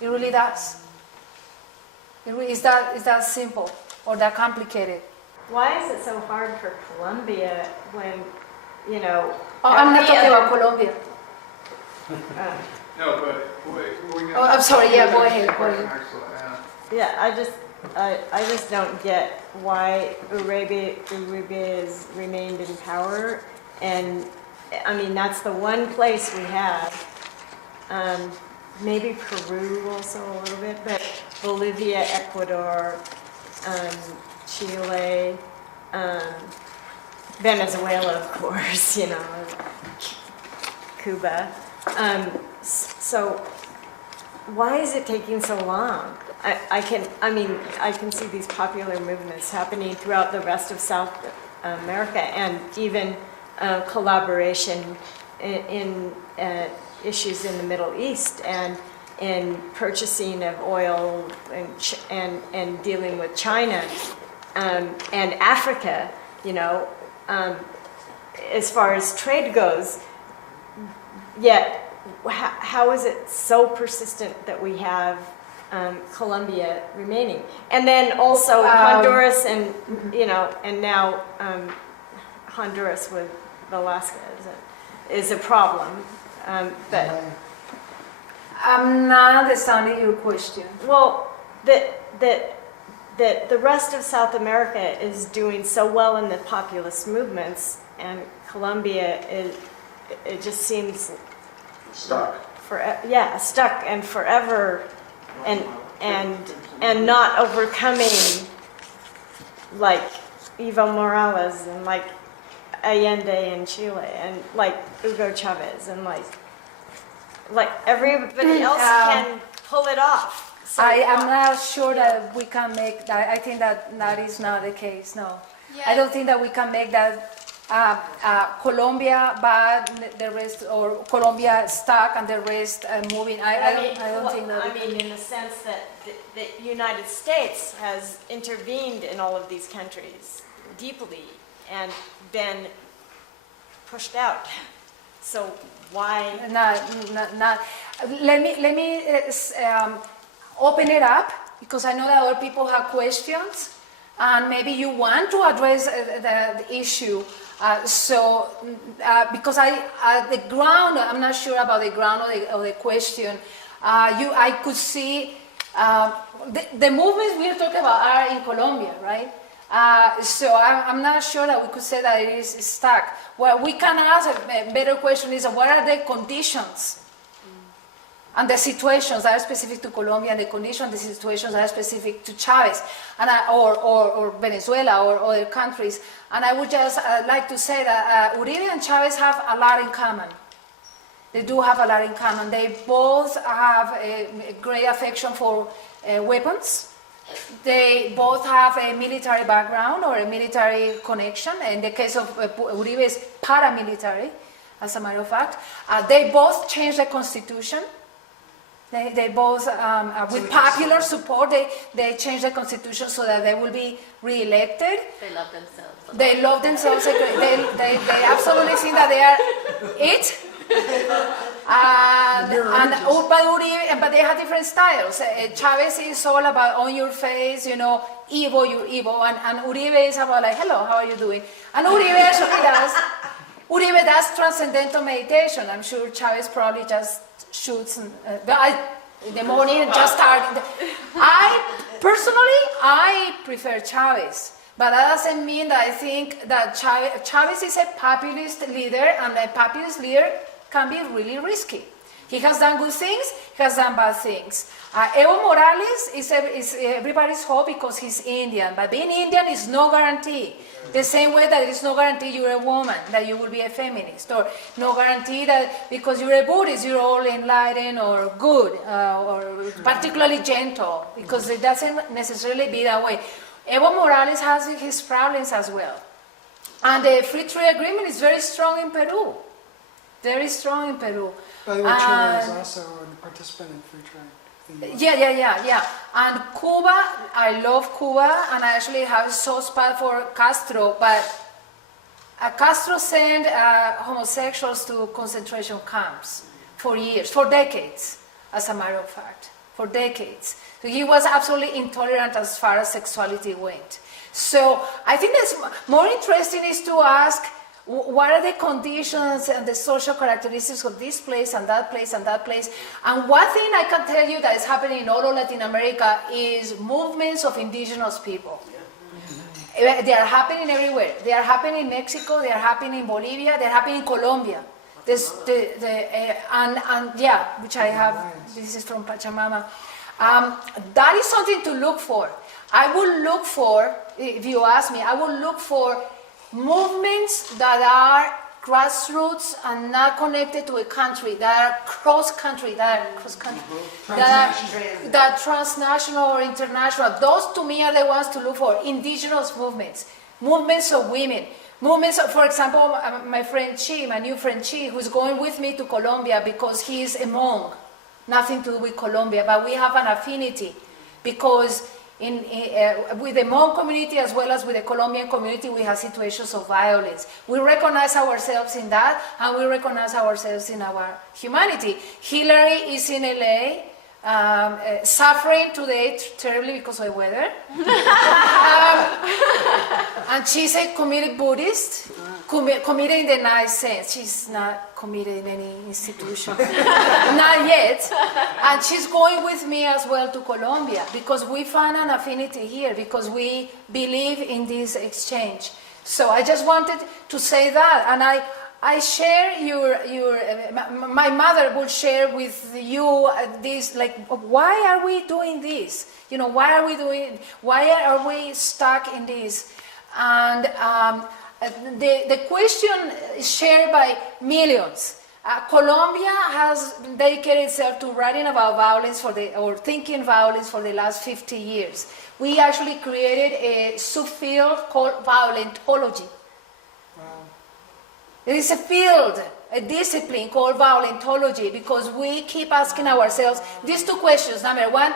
It really does. Is that simple or that complicated? Why is it so hard for Colombia when, you know... I'm not talking about Colombia. No, but we Oh, I'm sorry. Yeah, go ahead. Yeah, I just don't get why Uribe has remained in power, and I mean that's the one place we have. Maybe Peru also a little bit, but Bolivia, Ecuador, Chile, Venezuela, of course, you know, Cuba. So why is it taking so long? I can see these popular movements happening throughout the rest of South America, and even collaboration in issues in the Middle East, and in purchasing of oil and dealing with China and Africa, you know, as far as trade goes. Yet, how is it so persistent that we have Colombia remaining? And then also Honduras and, you know, and now Honduras with Alaska is a problem. But I'm not understanding your question. well, that the rest of South America is doing so well in the populist movements, and Colombia it just seems Stuck. stuck and forever, and not overcoming like Evo Morales and like Allende in Chile and like Hugo Chavez and like everybody else can pull it off. So I am not sure that we can make that. I think that is not the case. No, I don't think that we can make that. Colombia bad, the rest, or Colombia stuck and the rest moving. I don't think that. I mean, in the sense that the United States has intervened in all of these countries deeply and been pushed out. So why? Not. Let me open it up, because I know that other people have questions, and maybe you want to address the issue. Because the ground, I'm not sure about the ground of the question. I could see the movements we're talking about are in Colombia, right? So I'm not sure that we could say that it is stuck. What we can ask a better question is, what are the conditions and the situations that are specific to Colombia, and the conditions, the situations that are specific to Chavez, and or Venezuela or other countries. And I would just like to say that Uribe and Chavez have a lot in common. They do have a lot in common. They both have a great affection for weapons. They both have a military background or a military connection. In the case of Uribe, is paramilitary, as a matter of fact. They both changed the constitution. They both, with popular support, they changed the constitution so that they will be re-elected. They love themselves. They love themselves. They absolutely think that they are it. But they have different styles. Chavez is all about on your face, you know, evil, you're evil. And Uribe is about like, hello, how are you doing? And Uribe actually does transcendental meditation. I'm sure Chavez probably just shoots in the morning and just start. I prefer Chavez, but that doesn't mean that I think that Chavez is a populist leader, and a populist leader can be really risky. He has done good things, he has done bad things. Evo Morales is everybody's hope because he's Indian, but being Indian is no guarantee. The same way that it is no guarantee you're a woman, that you will be a feminist, or no guarantee that because you're a Buddhist, you're all enlightened or good, or particularly gentle, because it doesn't necessarily be that way. Evo Morales has his problems as well. And the free trade agreement is very strong in Peru. Very strong in Peru. By the way, Chile is also a participant in free trade. Yeah. And Cuba, I love Cuba, and I actually have a soft spot for Castro, but Castro sent homosexuals to concentration camps for years, for decades, as a matter of fact. for decades. So he was absolutely intolerant as far as sexuality went. So I think that's more interesting is to ask, what are the conditions and the social characteristics of this place and that place and that place? And one thing I can tell you that is happening in all of Latin America is movements of indigenous people. They are happening everywhere. They are happening in Mexico, they are happening in Bolivia, they are happening in Colombia. Which I have, this is from Pachamama. That is something to look for. I will look for, if you ask me, I will look for movements that are grassroots and not connected to a country, that are cross-country, that are transnational or international. Those to me are the ones to look for. Indigenous movements, movements of women, movements of, for example, my friend Chi, my new friend Chi, who's going with me to Colombia because he is a monk, nothing to do with Colombia, but we have an affinity because with the Hmong community as well as with the Colombian community, we have situations of violence. We recognize ourselves in that, and we recognize ourselves in our humanity. Hillary is in LA, suffering today terribly because of the weather. And she's a committed Buddhist, committed in the nice sense. She's not committed in any institution, not yet. And she's going with me as well to Colombia because we find an affinity here, because we believe in this exchange. So I just wanted to say that, and I share my mother will share with you this, like, why are we doing this? You know, why are we stuck in this? And the question is shared by millions. Colombia has dedicated itself to writing about violence or thinking violence for the last 50 years. We actually created a subfield called violentology. There is a field, a discipline called violentology, because we keep asking ourselves these two questions. Number one,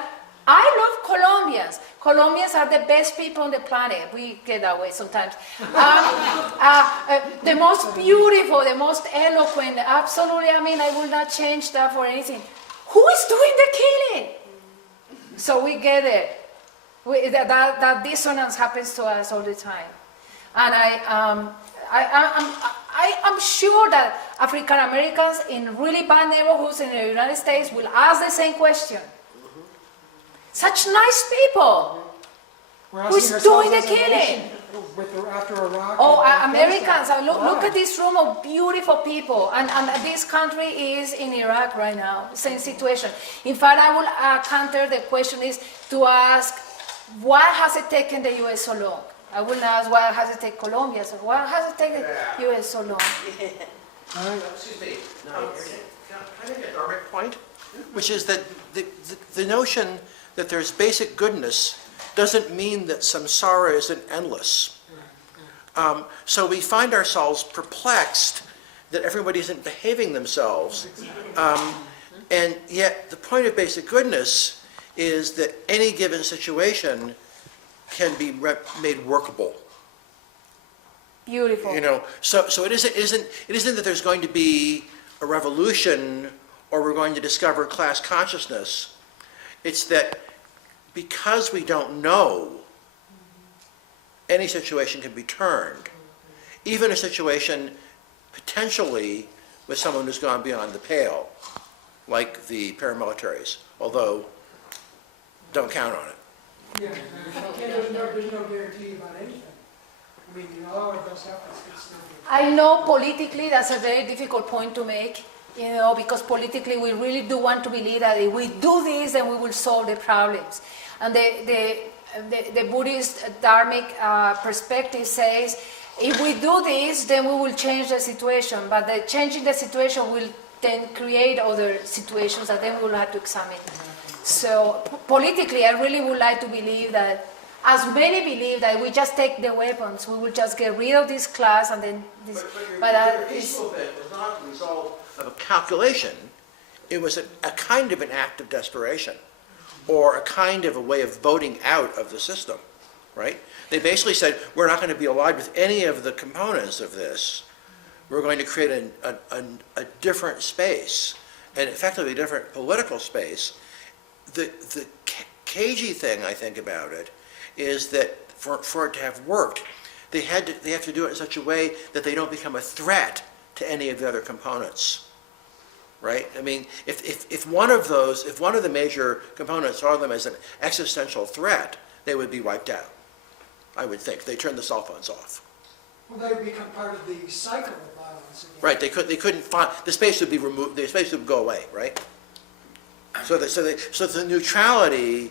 I love Colombians. Colombians are the best people on the planet. We get that way sometimes. The most beautiful, the most eloquent, absolutely, I mean, I will not change that for anything. Who is doing the killing? So we get it. That dissonance happens to us all the time. And I'm sure that African Americans in really bad neighborhoods in the United States will ask the same question. Such nice people. Who's doing the killing? After Iraq. Oh, Americans. Look at this room of beautiful people. And this country is in Iraq right now. Same situation. In fact, I will counter the question is to ask, why has it taken the U.S. so long? I wouldn't ask why has it taken Colombia so long. Why has it taken the U.S. so long? Excuse me. No, can I make a direct point? Which is that the notion that there's basic goodness doesn't mean that samsara isn't endless. So we find ourselves perplexed that everybody isn't behaving themselves. And yet the point of basic goodness is that any given situation can be made workable. Beautiful. You know, so it isn't that there's going to be a revolution or we're going to discover class consciousness. It's that because we don't know, any situation can be turned. Even a situation potentially with someone who's gone beyond the pale, like the paramilitaries, although don't count on it. Yeah, there's no guarantee about anything. I mean, all our best efforts can still be. I know politically that's a very difficult point to make, you know, because politically we really do want to believe that if we do this, then we will solve the problems. And the Buddhist dharmic perspective says, if we do this, then we will change the situation. But the changing the situation will then create other situations that then we will have to examine. So politically, I really would like to believe that, as many believe that we just take the weapons, we will just get rid of this class and then this. But your peaceful event was not the result of a calculation. It was a kind of an act of desperation, or a kind of a way of voting out of the system, right? They basically said, we're not going to be allied with any of the components of this. We're going to create a different space, and effectively a different political space, the cagey thing I think about it is that for it to have worked, they have to do it in such a way that they don't become a threat to any of the other components, right? I mean, if one of the major components saw them as an existential threat, they would be wiped out, I would think. They turn the cell phones off. Well, they become part of the cycle of violence again. Right, they couldn't find, the space would be removed, the space would go away, right? So the neutrality